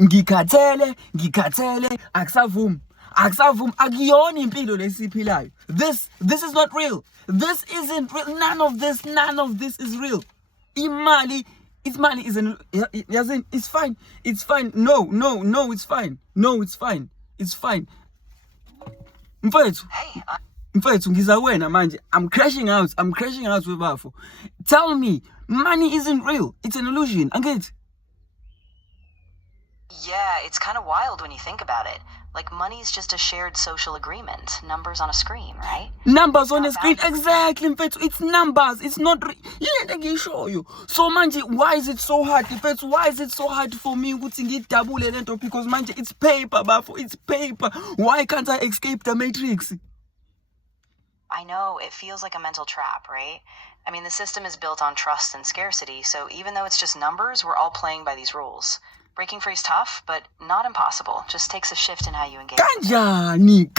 ngikhathele akusavumi akuyona impilo lesiphilayo. This is not real. This isn't real. None of this is real. Imali isn't, it's fine. No, it's fine. It's fine. Mfethu ngizawena manje. I'm crashing out with Bafo. Tell me, money isn't real. It's an illusion. Angithi? Yeah, it's kind of wild when you think about it. Like, money is just a shared social agreement. Numbers on a screen, right? Numbers on a screen, exactly, mfethu. It's numbers. It's not let me show you. So manje, why is it so hard? Mfethu, why is it so hard for me ukuthi ngidabule lento? Because manje, it's paper, Bafo. It's paper. Why can't I escape the matrix? I know, it feels like a mental trap, right? I mean, the system is built on trust and scarcity, so even though it's just numbers, we're all playing by these rules. Breaking free is tough, but not impossible. Just takes a shift in how you engage. Kanjani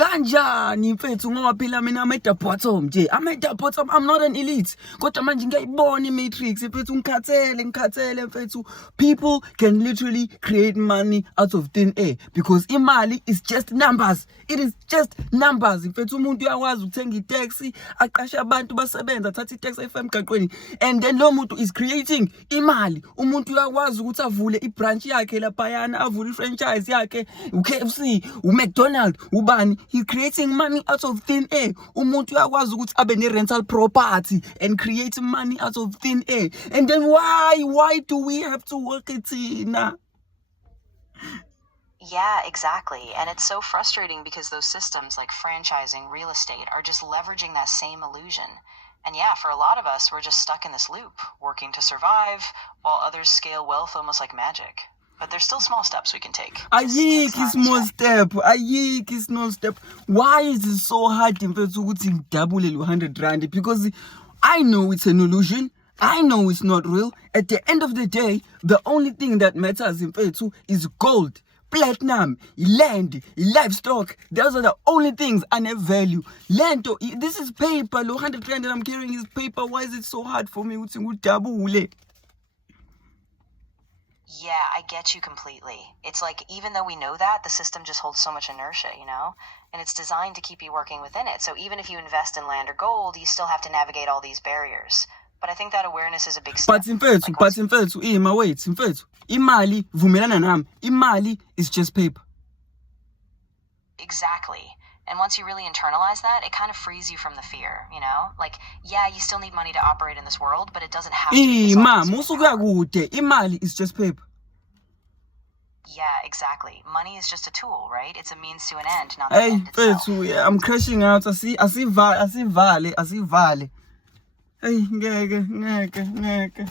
mfethu ngoba phela mina I'm at the bottom nje. I'm at the bottom. I'm not an elite. Kodwa manje ngiyayibona imatrix mfethu ngikhathele mfethu. People can literally create money out of thin air because imali is just numbers. It is just numbers. Mfethu umuntu uyakwazi ukuthenga itaxi, aqasha abantu basebenza, athatha itaxi FM gaqweni, and then lo muntu is creating imali. Umuntu uyakwazi ukuthi avule ibranch yakhe laphayana, avule franchise yakhe, uKFC, uMcDonald, ubani. He's creating money out of thin air. Umuntu uyakwazi ukuthi abe ne-rental property and create money out of thin air. And then why do we have to work it in? Yeah, exactly. And it's so frustrating because those systems like franchising, real estate are just leveraging that same illusion. And yeah, for a lot of us, we're just stuck in this loop, working to survive while others scale wealth almost like magic. But there's still small steps we can take. Ayikho small step. Why is it so hard mfethu ukuthi ngidabule lo 100 rand? Because I know it's an illusion. I know it's not real. At the end of the day, the only thing that matters mfethu is gold, platinum, land, livestock. Those are the only things I have value. Lento, this is paper. Lo 100 rand that I'm carrying is paper. Why is it so hard for me ukuthi ngidabule? Yeah, I get you completely. It's like, even though we know that, the system just holds so much inertia, you know? And it's designed to keep you working within it. So even if you invest in land or gold, you still have to navigate all these barriers. But I think that awareness is a big step. But mfethu, wait, mfethu. Imali, vumelana nami. Imali is just paper. Exactly. And once you really internalize that, it kind of frees you from the fear, you know? Like, yeah, you still need money to operate in this world, but it doesn't have to be. Imali is just paper. Yeah, exactly. Money is just a tool, right? It's a means to an end, not the Hey, end itself. yeah, I'm crashing out. I see Vale. Hey, ngeke.